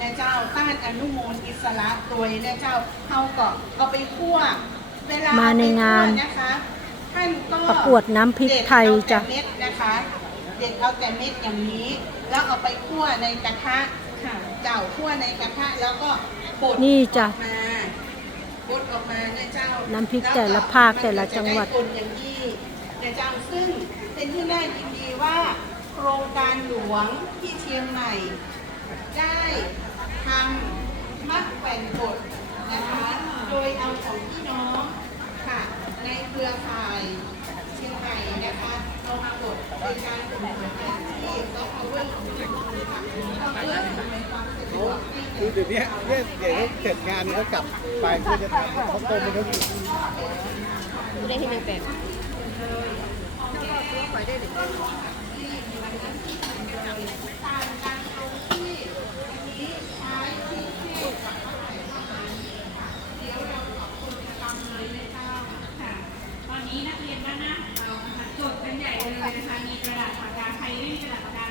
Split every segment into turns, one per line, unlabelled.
นะเจ้าต้านอนุมูลอิสระตัวนะเจ้าเขาก็ก็ไปคั่วเวลา
มาในงาน
ไปคั่วนะคะท่านก็
ประกวดน้ำพริกไทยจ้ะ
เด็ดเอาแต่เม็ดนะคะ เด็ดเอาแต่เม็ดอย่างนี้ แล้วเอาไปคั่วในกระทะค่ะเจ้าคั่วในกระทะแล้วก็บด
นี่จ้ะ
ออกมาบดออกมาเนี่ยเจ้า
น้ำพริกแต่ละภาคแต่ละจังหวัด
มันก็จะไคนอย่างนี้เนี่ยเจ้าซึ่งเป็นที่น่ายินดีว่าโครงการหลวงที่เชียงใหม่ได้ ทำมัดแป่นบดนะคะ โดยเอาของพี่น้องค่ะ ในเครือข่ายเชียงใหม่นะคะเอามาบดในการส่งเสริมอาชีพและเอาเรื่องของชุมชนค่ะก็เพื่ออำนวยความสะดวกให้
คือเดี๋ยวนี้เนี่ยเดี๋ยวเสร็จงานเขากลับไปเพื่อจะทำเขาต้มมันก็มี
ได้ที่หนึ่งแปด
ตอนนี้นักเรียนด้านหน้าของเรานะคะจดกันใหญ่เลยนะคะ มีกระ ดาษปากกาใครไม่มีกระดาษปากกา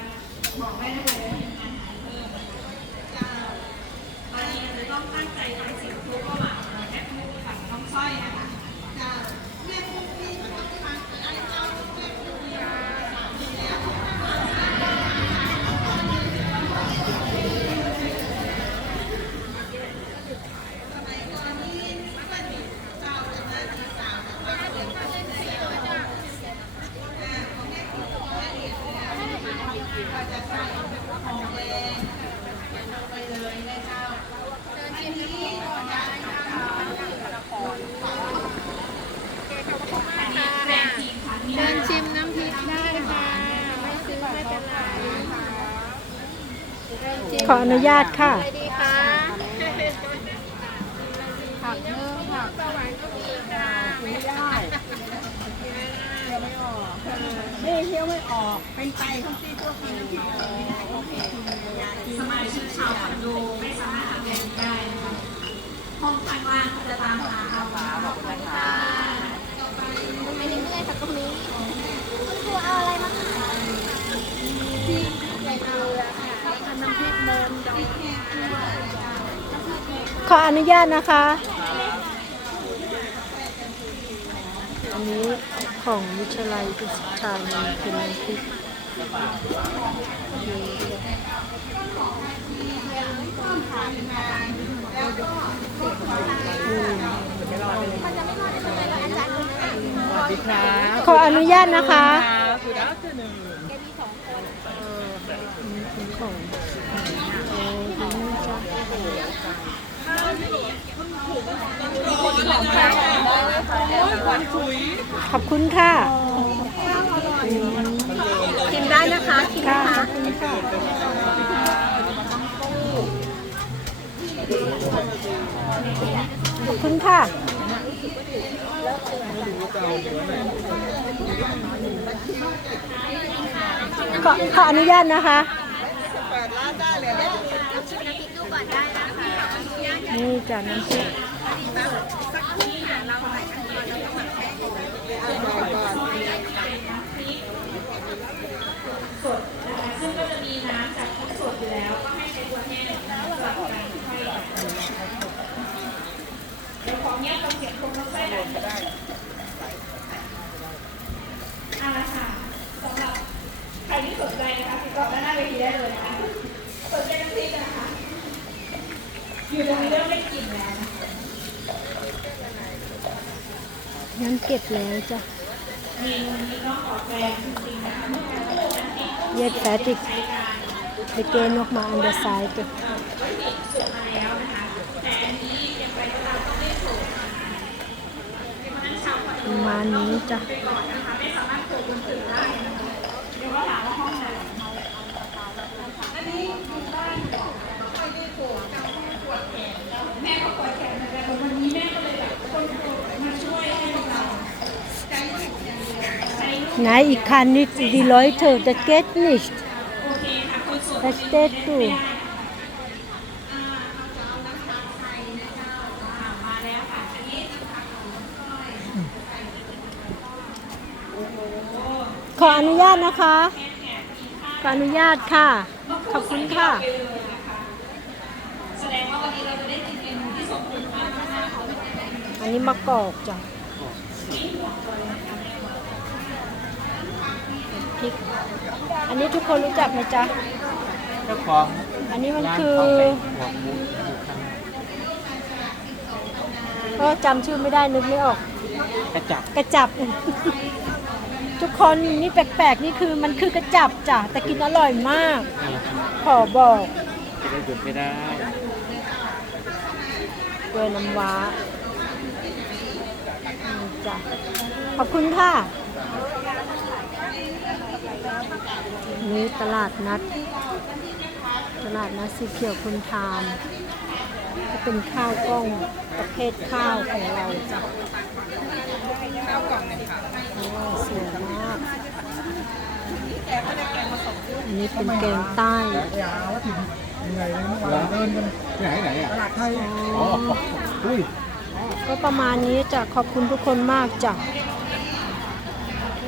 บอกได้เลยว่าทีมงานหายเพิ่มตอนนี้เราจะต้องตั้งใจทำสิ่งทุกข้อะหว่างแม่พูกับน้องสร้อยนะคะ
เดินชิมน้ำพริกได้ค่ะ ไม่ซื้อไม่เป็นไรเดินชิม
ขออนุญาตค่ะ
ดีคะผักเนื้อผักสวรรค์ก็มีค่ะไม่ได้
นี่เที่ยวไม่ออก เป็นไปทั้งที่พวกนี้
สมาชิกชาวคอนโดไม่สามารถทำแบบนี้ได้ห้องข้างล่างจะตามหาเอาฝาบอกนะคะ
ไม่ได้เมื่อยค่ะตรงนี้คุณครูเอาอะไรมาขายพริกใส่เกลือ
ขออนุญาตนะคะ อันนี้ของวิทยาลัยดุสิตธานีเป็นน้ำพริกขออนุญาตนะคะของ ขอบคุณค่ะ
กินได้นะคะกิน
ค่ะ
นะคะ
ขอบคุณค่ะขอบคุณค่ะขอขออนุญาตนะคะ นี่จ้ะน้ำพริก
สดนะคะซึ่งก็จะมีน้ำจากพริกสดอยู่แล้ว ก็ให้ใช้ตัวแห้งสลับกันให้กันเดี๋ยวของเนี้ยต้องเก็บตรงน้ำไส้แบบนี้เอาละค่ะสำหรับใครที่สนใจนะคะติดต่อด้านหน้าเวทีได้เลยนะคะสนใจน้ำพริกนะคะ อยู่ตรงนี้เริ่ม ได้กินแล้วน้ำ
เก็บแล้วจ้ะ
เมนูนี้ต้องขอแปลงจริงนะเกครู่น้ำพริกมาแล้วนะคะแต่อันนี้ยังไปก็ตามต้องได้สูตรนะคะเพราะฉะนั้นชาวคอนโด
ประมาณนี้จ้ะ Nein, ich kann nicht, die Leute, das geht nicht.
โอเคค่ะคนสวย
Das steht du.
อ่าเขาจะเอาน้ำตาลไทยนะเจ้าอ่ามาแล้วค่ะอันนี้น้ำตาลของก้อยโอ้โห
ขออนุญาตนะคะขออนุญาตค่ะ ขอบคุณค่ะ
ไปเลยนะคะ
อันนี้มะกอกจ้ะ พริก อันนี้ทุกคนรู้จักไหมจ๊ะ
เจ้าของ
อันนี้มัน
ร้าน
คือ
เขาเป็นหัวหมูหมูคัน
ก็จำชื่อไม่ได้นึกไม่ออก
กระจับ
กระจับ ทุกคนนี่แปลกๆนี่คือมันคือกระจับจ้ะแต่กินอร่อยมากขอบอก
จะได้หยุดไม่ได้
ด้วยน้ำว้านี่จ้ะขอบคุณค่ะ นี่ตลาดนัด ตลาดนัดสีเขียวคุณทามก็เป็นข้าวกล้องประเภทข้าวของเราจ้ะโอ้สวยมากอันนี้เป็นแกงใต้
ยาวถึงยังไงเลยเมื่อวานเดินกันไหนไหนอะตลาดไทยอ๋ออุ้ย
ก็ประมาณนี้จะขอบคุณทุกคนมากจ้ะ
อ